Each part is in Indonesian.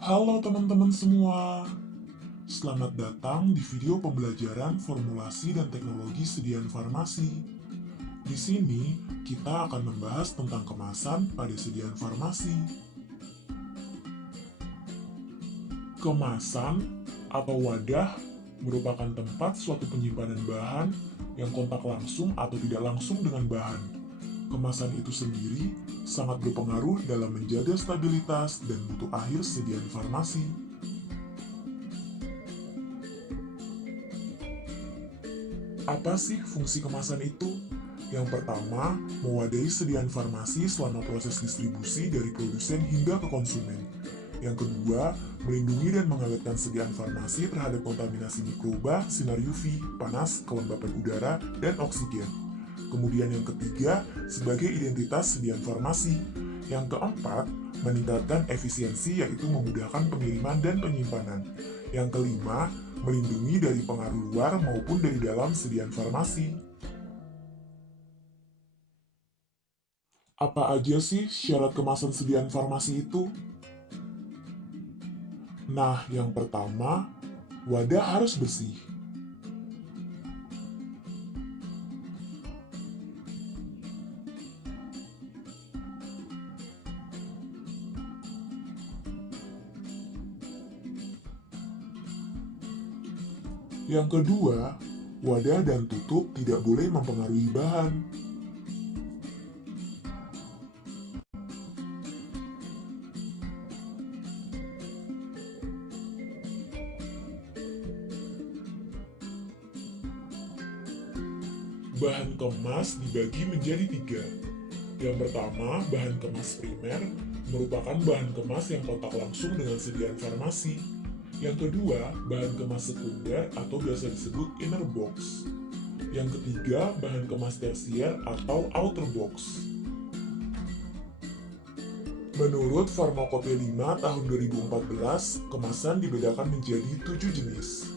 Halo teman-teman semua, selamat datang di video pembelajaran formulasi dan teknologi sediaan farmasi. Di sini, kita akan membahas tentang kemasan pada sediaan farmasi. Kemasan atau wadah merupakan tempat suatu penyimpanan bahan yang kontak langsung atau tidak langsung dengan bahan. Kemasan itu sendiri sangat berpengaruh dalam menjaga stabilitas dan mutu akhir sediaan farmasi. Apa sih fungsi kemasan itu? Yang pertama, mewadahi sediaan farmasi selama proses distribusi dari produsen hingga ke konsumen. Yang kedua, melindungi dan mengawetkan sediaan farmasi terhadap kontaminasi mikroba, sinar UV, panas, kelembapan udara, dan oksigen. Kemudian yang ketiga, sebagai identitas sediaan farmasi. Yang keempat, meningkatkan efisiensi yaitu memudahkan pengiriman dan penyimpanan. Yang kelima, melindungi dari pengaruh luar maupun dari dalam sediaan farmasi. Apa aja sih syarat kemasan sediaan farmasi itu? Nah, yang pertama, wadah harus bersih. Yang kedua, wadah dan tutup tidak boleh mempengaruhi bahan. Bahan kemas dibagi menjadi tiga. Yang pertama, bahan kemas primer merupakan bahan kemas yang kontak langsung dengan sediaan farmasi. Yang kedua, bahan kemas sekunder atau biasa disebut inner box. Yang ketiga, bahan kemas tersier atau outer box. Menurut Pharmacopoeia 5 tahun 2014, kemasan dibedakan menjadi 7 jenis.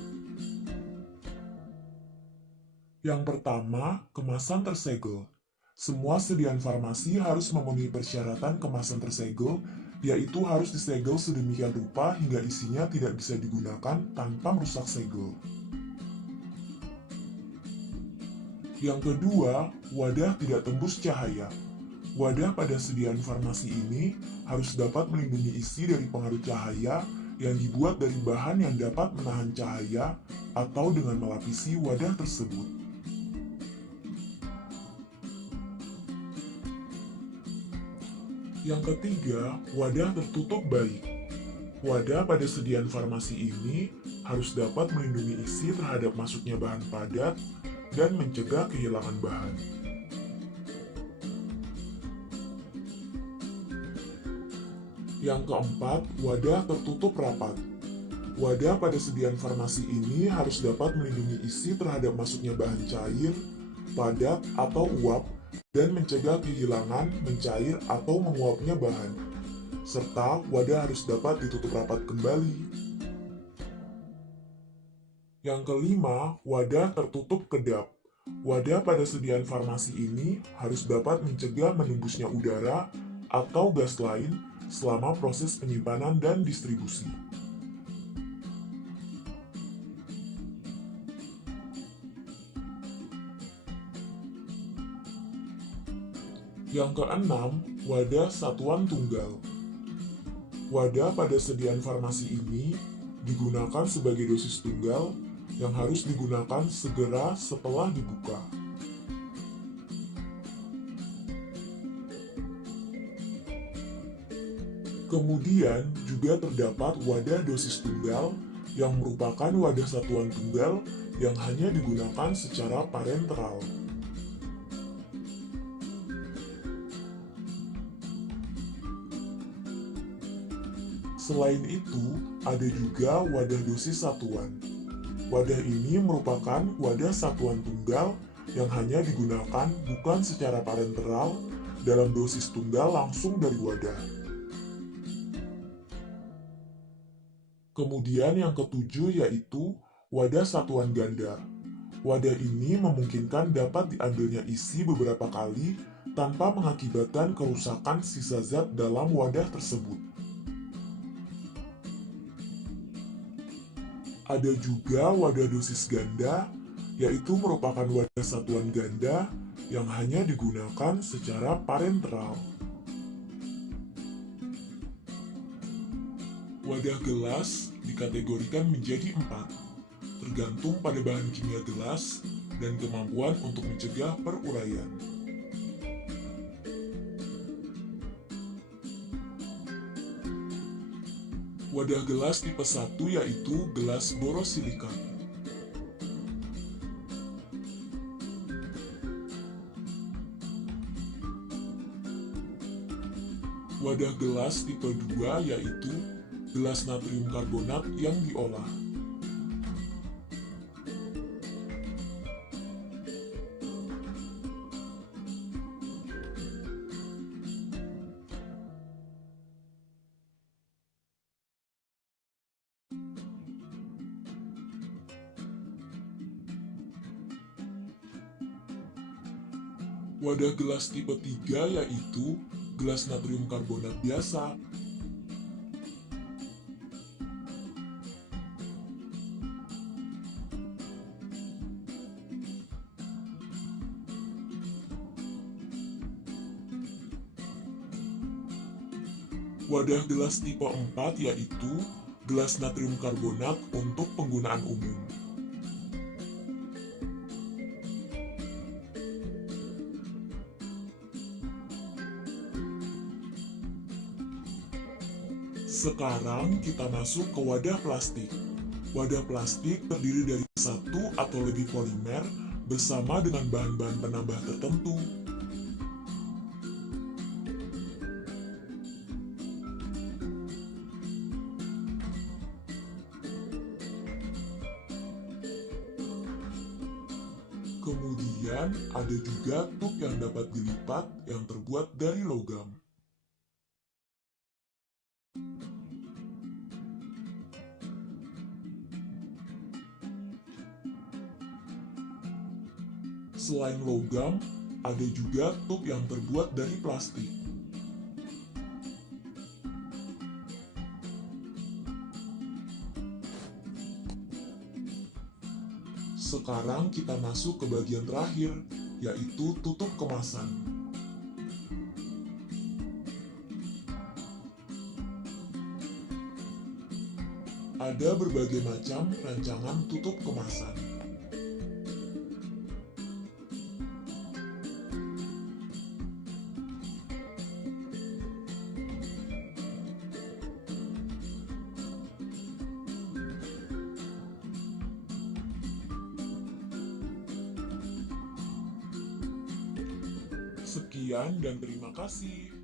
Yang pertama, kemasan tersegel. Semua sediaan farmasi harus memenuhi persyaratan kemasan tersegel, yaitu harus disegel sedemikian rupa hingga isinya tidak bisa digunakan tanpa merusak segel. Yang kedua, wadah tidak tembus cahaya. Wadah pada sediaan farmasi ini harus dapat melindungi isi dari pengaruh cahaya yang dibuat dari bahan yang dapat menahan cahaya atau dengan melapisi wadah tersebut. Yang ketiga, wadah tertutup baik. Wadah pada sediaan farmasi ini harus dapat melindungi isi terhadap masuknya bahan padat dan mencegah kehilangan bahan. Yang keempat, wadah tertutup rapat. Wadah pada sediaan farmasi ini harus dapat melindungi isi terhadap masuknya bahan cair, padat, atau uap, dan mencegah kehilangan, mencair, atau menguapnya bahan. Serta wadah harus dapat ditutup rapat kembali. Yang kelima, wadah tertutup kedap. Wadah pada sediaan farmasi ini harus dapat mencegah menembusnya udara atau gas lain selama proses penyimpanan dan distribusi. Yang keenam, wadah satuan tunggal. Wadah pada sediaan farmasi ini digunakan sebagai dosis tunggal yang harus digunakan segera setelah dibuka. Kemudian juga terdapat wadah dosis tunggal yang merupakan wadah satuan tunggal yang hanya digunakan secara parenteral. Selain itu, ada juga wadah dosis satuan. Wadah ini merupakan wadah satuan tunggal yang hanya digunakan bukan secara parenteral dalam dosis tunggal langsung dari wadah. Kemudian yang ketujuh yaitu wadah satuan ganda. Wadah ini memungkinkan dapat diambilnya isi beberapa kali tanpa mengakibatkan kerusakan sisa zat dalam wadah tersebut. Ada juga wadah dosis ganda, yaitu merupakan wadah satuan ganda yang hanya digunakan secara parenteral. Wadah gelas dikategorikan menjadi 4, tergantung pada bahan kimia gelas dan kemampuan untuk mencegah peruraian. Wadah gelas tipe 1 yaitu gelas borosilikat. Wadah gelas tipe 2 yaitu gelas natrium karbonat yang diolah. Wadah gelas tipe 3 yaitu gelas natrium karbonat biasa. Wadah gelas tipe 4 yaitu gelas natrium karbonat untuk penggunaan umum. Sekarang kita masuk ke wadah plastik. Wadah plastik terdiri dari satu atau lebih polimer bersama dengan bahan-bahan penambah tertentu. Kemudian ada juga tub yang dapat dilipat yang terbuat dari logam. Selain logam, ada juga tub yang terbuat dari plastik. Sekarang kita masuk ke bagian terakhir, yaitu tutup kemasan. Ada berbagai macam rancangan tutup kemasan. Sekian dan terima kasih.